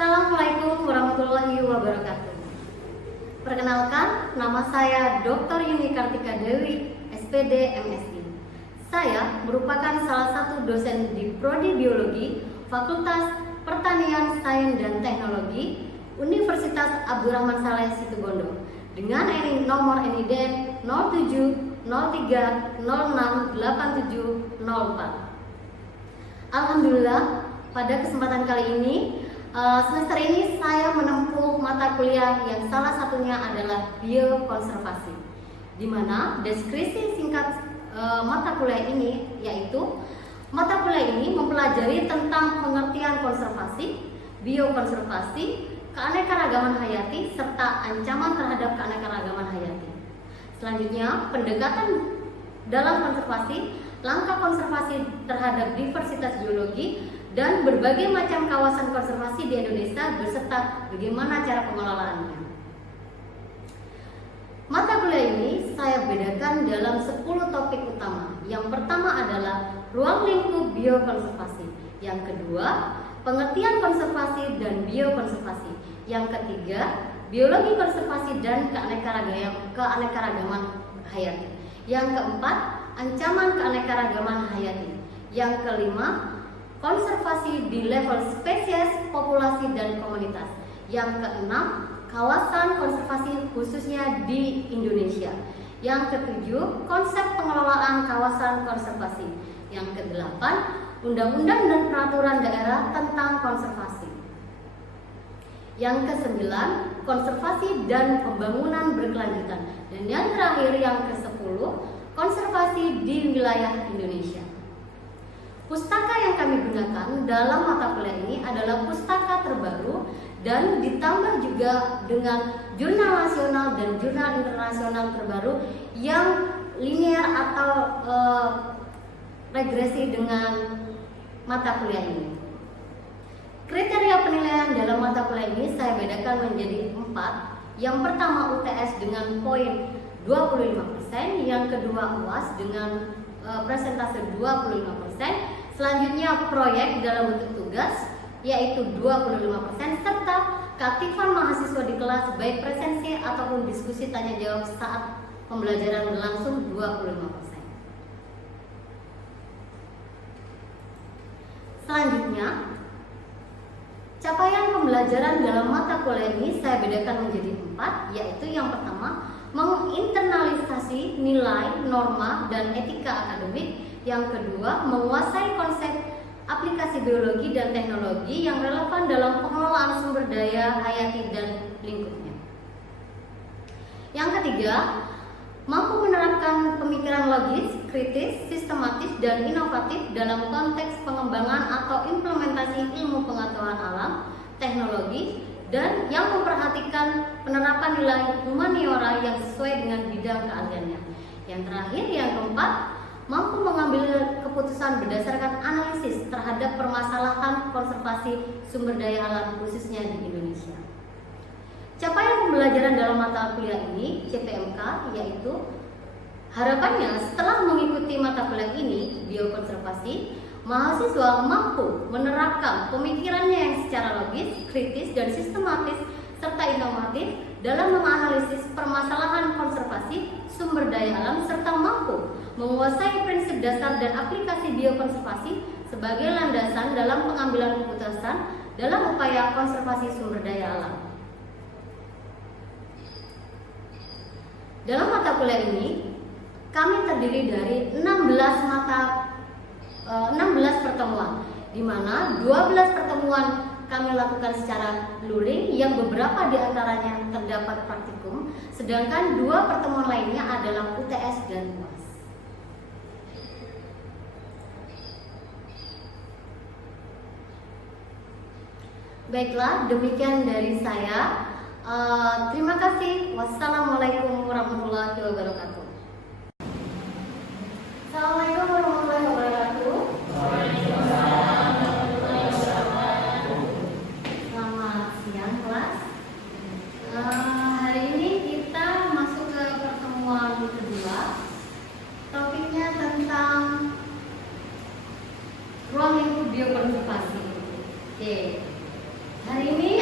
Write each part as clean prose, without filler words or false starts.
Assalamualaikum warahmatullahi wabarakatuh. Perkenalkan, nama saya Dr. Yuni Kartika Dewi, SPD MSI. Saya merupakan salah satu dosen di Prodi Biologi, Fakultas Pertanian, Sains dan Teknologi, Universitas Abdurrahman Saleh Situbondo, dengan nomor NID 0703068704. Alhamdulillah, pada kesempatan kali ini, semester ini saya menempuh mata kuliah yang salah satunya adalah biokonservasi, di mana deskripsi singkat mata kuliah ini yaitu mata kuliah ini mempelajari tentang pengertian konservasi, biokonservasi, keanekaragaman hayati, serta ancaman terhadap keanekaragaman hayati. Selanjutnya, pendekatan dalam konservasi, langkah konservasi terhadap diversitas biologi, dan berbagai macam kawasan konservasi di Indonesia beserta bagaimana cara pengelolaannya. Mata kuliah ini saya bedakan dalam 10 topik utama. Yang pertama adalah ruang lingkup biokonservasi. Yang kedua, pengertian konservasi dan biokonservasi. Yang ketiga, biologi konservasi dan keanekaragaman hayati. Yang keempat, ancaman keanekaragaman hayati. Yang kelima, konservasi di level spesies, populasi, dan komunitas. Yang keenam, kawasan konservasi khususnya di Indonesia. Yang ketujuh, konsep pengelolaan kawasan konservasi. Yang kedelapan, undang-undang dan peraturan daerah tentang konservasi. Yang kesembilan, konservasi dan pembangunan berkelanjutan. Dan yang terakhir, yang kesepuluh, konservasi di wilayah Indonesia. Pustaka yang kami gunakan dalam mata kuliah ini adalah pustaka terbaru dan ditambah juga dengan jurnal nasional dan jurnal internasional terbaru yang linear atau regresi dengan mata kuliah ini. Kriteria penilaian dalam mata kuliah ini saya bedakan menjadi 4. Yang pertama UTS dengan poin 25%, yang kedua UAS dengan persentase 25%. Selanjutnya proyek dalam bentuk tugas yaitu 25%, serta keaktifan mahasiswa di kelas baik presensi ataupun diskusi tanya jawab saat pembelajaran berlangsung 25%. Selanjutnya, capaian pembelajaran dalam mata kuliah ini saya bedakan menjadi 4, yaitu yang pertama, menginternalisasi nilai, norma, dan etika akademik. Yang kedua, menguasai konsep aplikasi biologi dan teknologi yang relevan dalam pengelolaan sumber daya hayati dan lingkupnya. Yang ketiga, mampu menerapkan pemikiran logis, kritis, sistematis, dan inovatif dalam konteks pengembangan atau implementasi ilmu pengetahuan alam, teknologi, dan yang memperhatikan penerapan nilai humaniora yang sesuai dengan bidang keahliannya. Yang terakhir, yang keempat, mampu mengambil keputusan berdasarkan analisis terhadap permasalahan konservasi sumber daya alam khususnya di Indonesia. Capaian pembelajaran dalam mata kuliah ini, CPMK, yaitu harapannya setelah mengikuti mata kuliah ini, biokonservasi, mahasiswa mampu menerapkan pemikirannya yang secara logis, kritis, dan sistematis, serta inovatif dalam menganalisis permasalahan konservasi sumber daya alam, serta mampu menguasai prinsip dasar dan aplikasi biokonservasi sebagai landasan dalam pengambilan keputusan dalam upaya konservasi sumber daya alam. Dalam mata kuliah ini, kami terdiri dari 16 pertemuan, di mana 12 pertemuan kami lakukan secara luring, yang beberapa diantaranya terdapat praktikum, sedangkan 2 pertemuan lainnya adalah UTS dan UAS. Baiklah, demikian dari saya. Terima kasih. Wassalamualaikum warahmatullahi wabarakatuh. Assalamualaikum warahmatullahi wabarakatuh. Selamat siang kelas. Hari ini kita masuk ke pertemuan kedua. Topiknya tentang ruang lingkup biokonservasi. Oke. Hari ini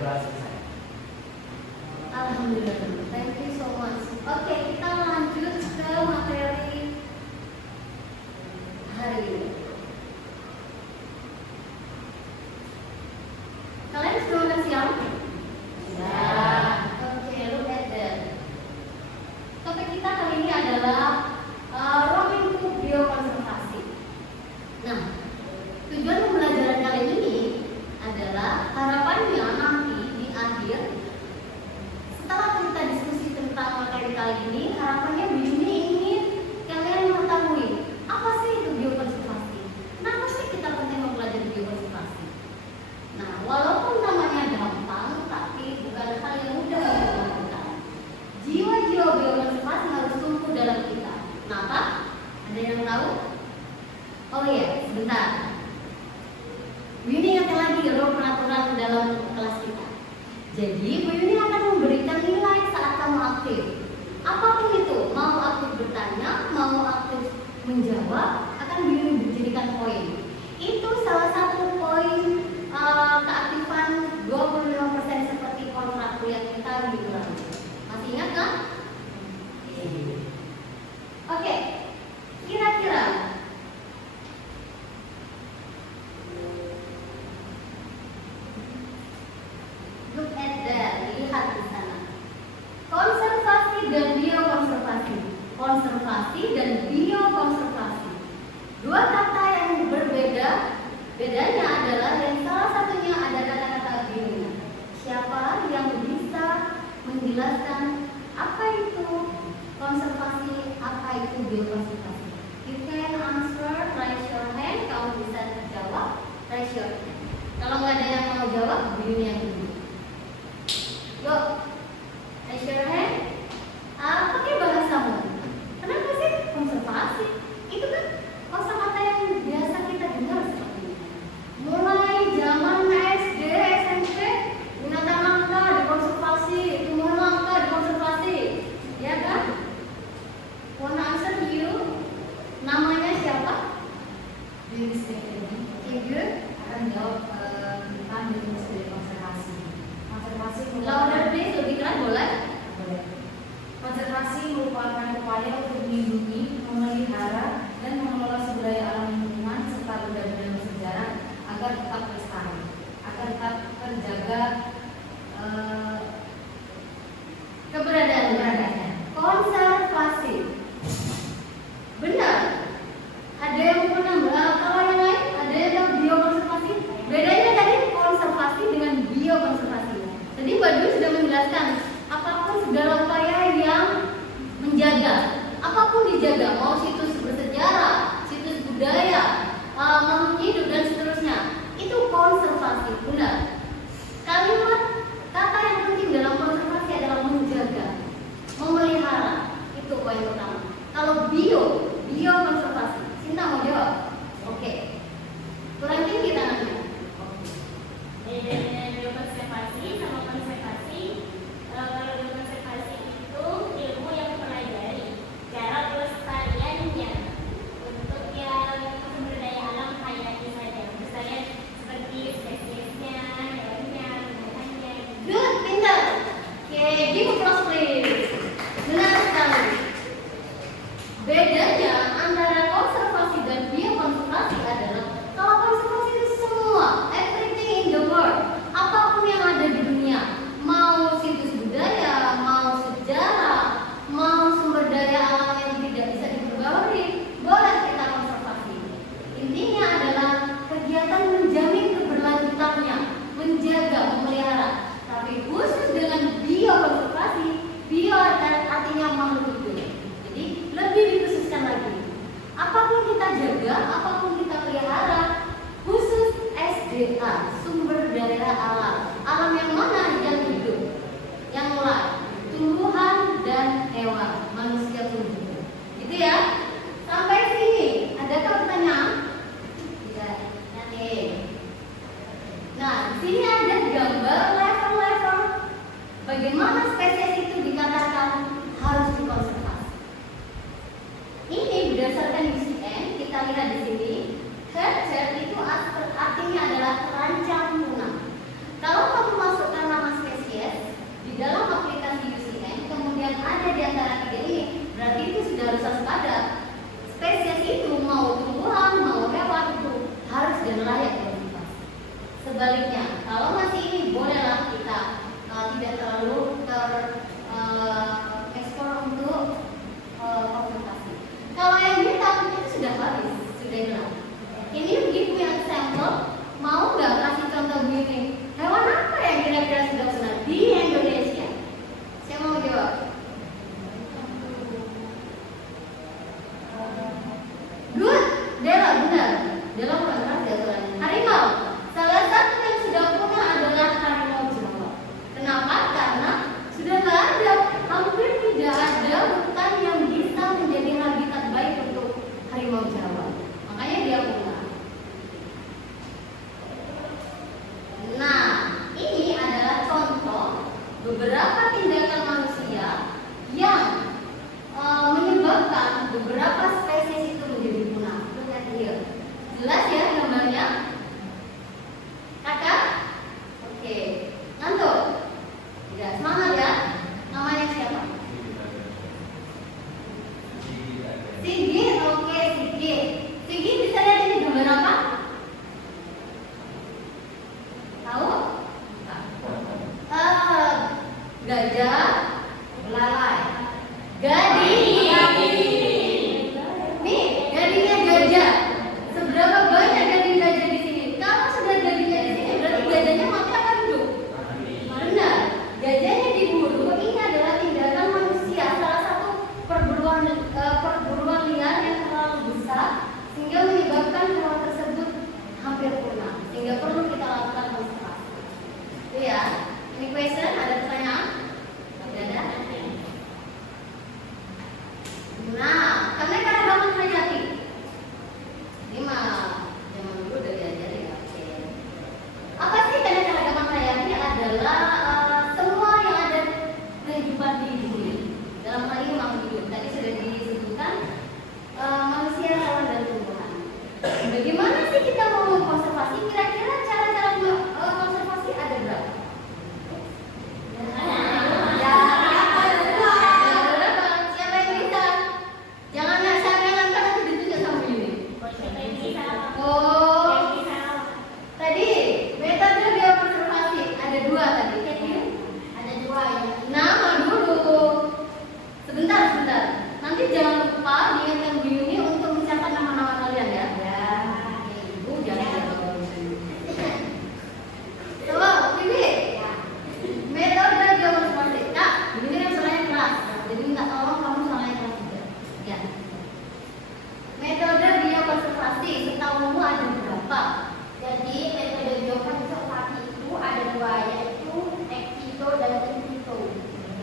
selesai. Alhamdulillah, thank you so much. Oke, kita lanjut ke materi hari ini. Kalian sudah makan siang? Ya. Oke, look at that. Topik kita kali ini adalah ruang lingkup biokonservasi. Nah, tujuan pembelajaran kali ini adalah harapannya nanti di akhir setelah kita diskusi tentang materi kali ini, harapannya Bu Yuni ingin kalian mengetahui apa sih itu biokonservasi. Kenapa sih kita penting mempelajari biokonservasi? Nah, walaupun namanya gampang, tapi bukan hal yang mudah untuk dilakukan. Jiwa-jiwa biokonservasi harus tumbuh dalam kita. Kenapa? Ada yang tahu? Oh iya, sebentar. Bu Yuni ingatkan lagi roh peraturan dalam kelas kita. Jadi, Bu Yuni akan memberikan nilai saat kamu aktif. Apapun itu, mau aktif bertanya, mau aktif menjawab, akan Bu Yuni jadikan poin. Itu salah satu poin keaktifan 25% seperti kontrak kuliah kita minggu lalu. Masih ingat kan? Oke, kira-kira look at that, lihat di sana. Konservasi dan biokonservasi. Konservasi dan biokonservasi. Dua kata yang berbeda. Bedanya adalah yang salah satunya ada kata-kata bio. Siapa yang bisa menjelaskan apa itu konservasi, apa itu biokonservasi? You can answer, raise your hand. Kamu bisa jawab, raise your hand. Kalau nggak ada yang mau jawab, Bu Yuni yang dulu. Yuk, raise your hand. Pakai bahasamu. Kenapa sih konservasi? Itu kan kosakata yang biasa kita dengar seperti ini. Mulai zaman SD, SMP, binatang langka dikonservasi, tumbuhan langka dikonservasi, ya kan? Wanna answer you? Namanya siapa? Yuni Stephanie Ibu? akan jawab tentang definisi dari konservasi. Konservasi Louder please, lebih keras boleh? Konservasi merupakan upaya untuk melindungi, memelihara, dan mengelola sumber daya alam lingkungan serta benda-benda bersejarah agar tetap lestari, agar tetap terjaga Keberadaannya. Konservasi. Benar. Ada yang mau menambah? Kalau yang lain ada yang tahu biokonservasi? Bedanya tadi konservasi dengan biokonservasi. Tadi Mbak Dwi sudah menjelaskan apapun segala upaya yang menjaga, apapun dijaga, mau situs bersejarah, situs budaya, makhluk hidup dan seterusnya, itu konservasi. Benar. Kalimat kata yang penting dalam konservasi adalah menjaga, memelihara. Itu poin pertama. Kalau biokonservasi, Sinta mau jawab? Oke. Kurang tinggi tangannya. Bedanya biokonservasi sama konservasi, kalau biokonservasi itu ilmu yang mempelajari cara pelestariannya untuk yang sumber daya alam hayati saja, misalnya seperti spesiesnya, hewannya, binatangnya. Good, pintar. Oke, give applause please. Benar sekali. Bedanya antara konservasi dan biokonservasi adalah kalau konservasi itu semua, everything in the world, apapun yang ada di dunia, mau situs budaya, mau sejarah, mau sumber daya alam yang tidak bisa diperbarui, boleh kita konservasi. Intinya adalah kegiatan menjamin keberlanjutannya, menjaga, memelihara. Tapi khusus dengan biokonservasi, bio artinya makhluk hidup. Jadi lebih dikhususkan lagi. Gajah, belalai, gading. Nih, gadingnya gajah. Seberapa banyak gading gajah di sini? Kalau sudah gadingnya di sini, berarti gajahnya mati apa hidup? Benar. Gajahnya diburu. Ini adalah tindakan manusia. Salah satu perburuan liar yang terlalu besar sehingga menyebabkan hewan tersebut hampir punah. Sehingga perlu kita lakukan konservasi. Itu ya. Ini question, ada pertanyaan? Tidak ada. Nah, karena keragaman hayati. Ini mah zaman dulu udah diajarin ya. Oke. Apa sih keragaman hayati? Adalah semua yang ada kehidupan di bumi. Dalam hal ini makhluk hidup. Tadi sudah disebutkan manusia, hewan dan tumbuhan. Bagaimana sih kita mau mengkonservasi? Kira-kira cara-cara konservasi ada berapa? Siapa yang bisa? Jangan ngasih nanti ditunjuk sama ini. Oh, tadi metode biokonservasi ada 2 tadi. Ada 2 ya. Nama dulu. Sebentar. Nanti jangan lupa diingatkan Bu Yuni untuk mencatat nama-nama kalian ya. ya, Ibu jangan. Coba, Bibi. Metode biokonservasi. Kak, begini yang soalnya keras. Jadi minta tolong kamu soalnya keras juga. Ya. Metode biokonservasi setahumu ada berapa? Jadi metode biokonservasi itu ada 2, yaitu ex situ dan in situ.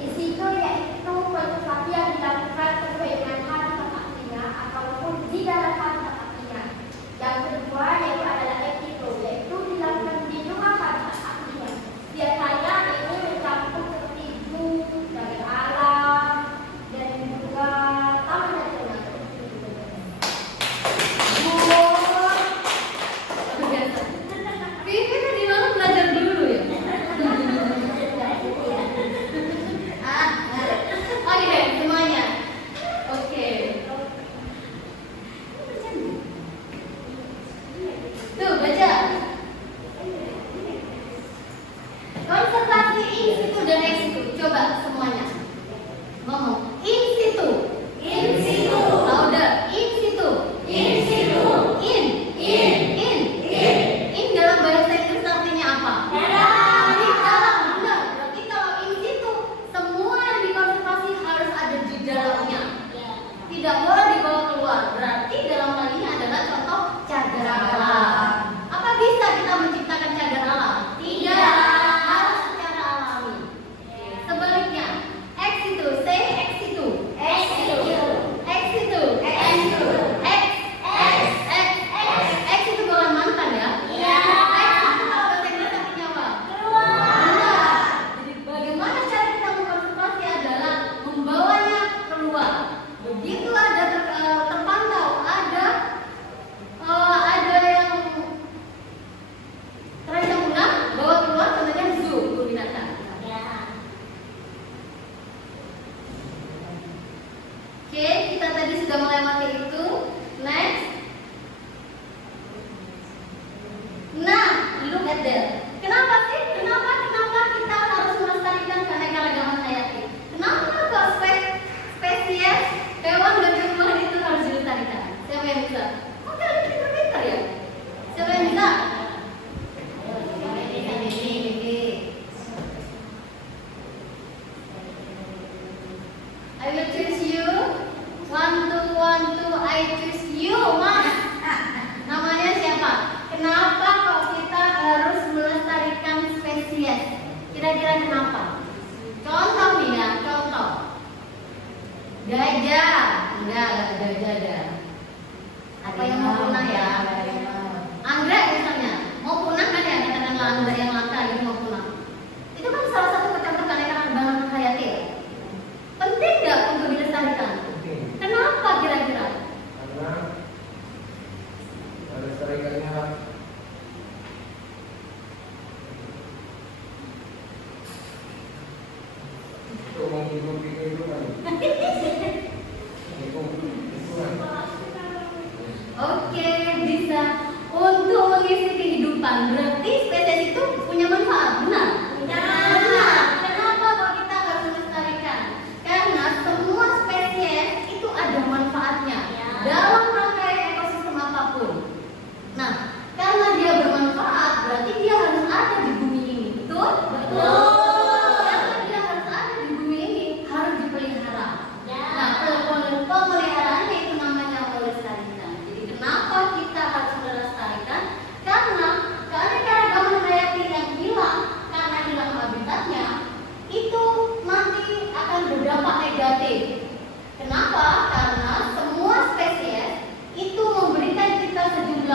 In situ yaitu konservasi yang dilakukan sesuai dengan habitat aslinya ataupun di dalam habitat aslinya. Yang kedua yaitu adalah ex situ, yaitu dilakukan di luar habitat aslinya. Biasanya ini mencakup seperti zoo, jalan alam, dan juga taman nasional. Bibi tadi malam belajar dulu ya. Oke, semuanya. Oke. Tuh, baca. Konservasi in situ dan ex situ. Coba semuanya. Ngomong. In situ. In situ. Louder. In situ. In situ. In. In dalam bahasa Inggris artinya apa? Dalam. Di dalam, benar. Berarti kalau in situ, semua yang dikonservasi harus ada di dalamnya. Tidak boleh dibawa keluar. Berarti dalam hal ini adalah contoh cagar alam. Apa bisa kita menciptakan cagar alam? Tidak. Harus secara alami. Sebaliknya, ex situ, say ex situ. Ex situ. Ex situ. Ex situ. Ex itu bukan mantan ya? Iya. Ex itu kalau bahasa Inggris artinya apa? Keluar. Jadi bagaimana cara kita mengkonservasi adalah membawanya keluar. Begitu ada terpantau ada yang terancam punah, bawa keluar contohnya zoo, kebun binatang. Oke, kita tadi sudah melewati itu. Next. Nah, look at that. Kenapa sih? Kenapa kita harus melestarikan keanekaragaman hayati? Kenapa kok spesies hewan dan tumbuhan itu harus dilestarikan? Siapa yang bisa? Kok kalian pintar-pintar ya? Siapa yang bisa? Bibi. I will choose you. 1, 2, 1, 2. I choose you, Mas. Namanya siapa? Kenapa kok kita harus melestarikan spesies? Kira-kira kenapa? Contoh nih ya, contoh. Gajah, enggak gajah ada. Apa yang mau punah ya? Anggrek misalnya, mau punah kan ya? Katakanlah anggrek yang langka ini mau punah. Itu kan salah satu contoh keanekaragaman hayati ya. Penting nggak untuk dilestarikan? Kenapa kira-kira? Karena melestarikannya untuk menghidupi kehidupan. Oke, bisa untuk mengisi kehidupan. Berarti spesies itu punya manfaat, benar? Benar. Kenapa kok kita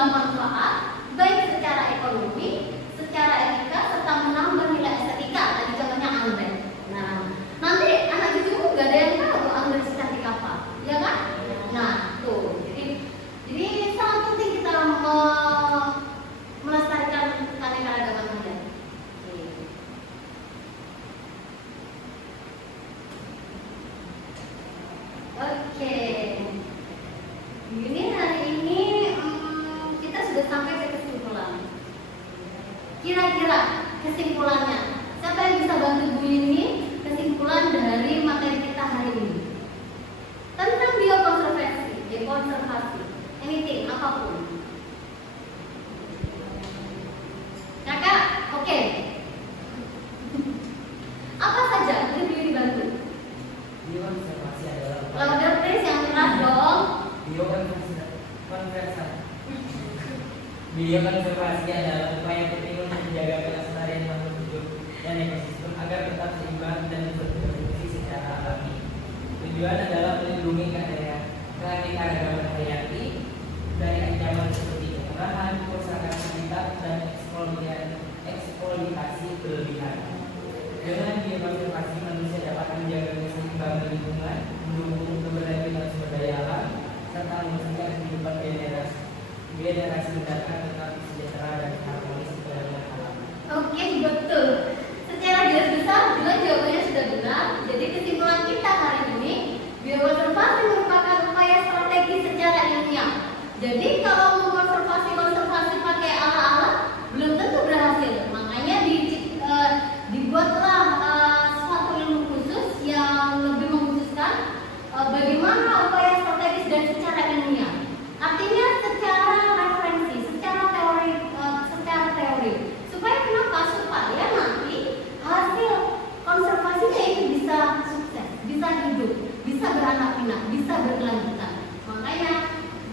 sejumlah manfaat baik secara ekonomi, secara etika, serta menambah nilai estetika. Tadi contohnya anggrek. Nah, nanti anak cucumu gak ada yang tahu anggrek secantik apa, ya kan? Nah, tuh. Jadi sangat penting kita melestarikan keanekaragaman budaya. Oke. Ini hari ini kita sudah sampai ke kesimpulan. Kira-kira kesimpulannya, siapa yang bisa bantu Bu ini kesimpulan dari materi kita hari ini? Tentang biokonservasi, konservasi, anything, apapun. Kakak, oke. Apa saja boleh Bu dibantu? Biokonservasi adalah Louder please, yang keras dong. Biokonservasi adalah upaya penting untuk menjaga kelestarian makhluk hidup dan ekosistem agar tetap seimbang dan berfungsi secara alami. Tujuan adalah melindungi keanekaragaman hayati dari ancaman seperti kemarahan, kerusakan habitat, dan eksploitasi berlebihan. Dengan biokonservasi, manusia dapat menjaga keseimbangan lingkungan, mendukung keberlanjutan sumber daya alam, serta memastikan kehidupan generasi mendatang tetap sejahtera dan harmonis dengan alam. Oke, betul. Secara garis besar, bila jawabannya sudah benar, jadi kesimpulan kita hari ini, biokonservasi merupakan upaya strategi secara ilmiah. Jadi kalau konservasi pakai ala-ala, belum tentu berhasil. Makanya dibuatlah suatu ilmu khusus yang lebih mengkhususkan bagaimana upaya strategis dan secara ilmiah. Artinya secara referensi, secara teori. Supaya kenapa? Supaya nanti hasil konservasinya itu bisa sukses, bisa hidup, bisa beranak pinak, bisa berkelanjutan. Makanya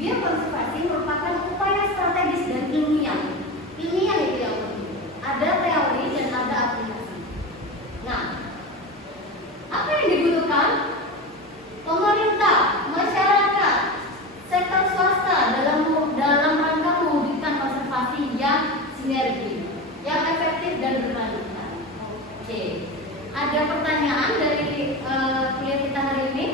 biokonservasi merupakan upaya strategis dan ilmiah. Ilmiah itu yang penting. Ada teori dan ada aplikasi. Nah, apa yang dibutuhkan? Pemerintah, masyarakat, sektor swasta dalam rangka mewujudkan konservasi yang sinergi, yang efektif dan berkelanjutan. Oke, ada pertanyaan dari kuliah kita hari ini?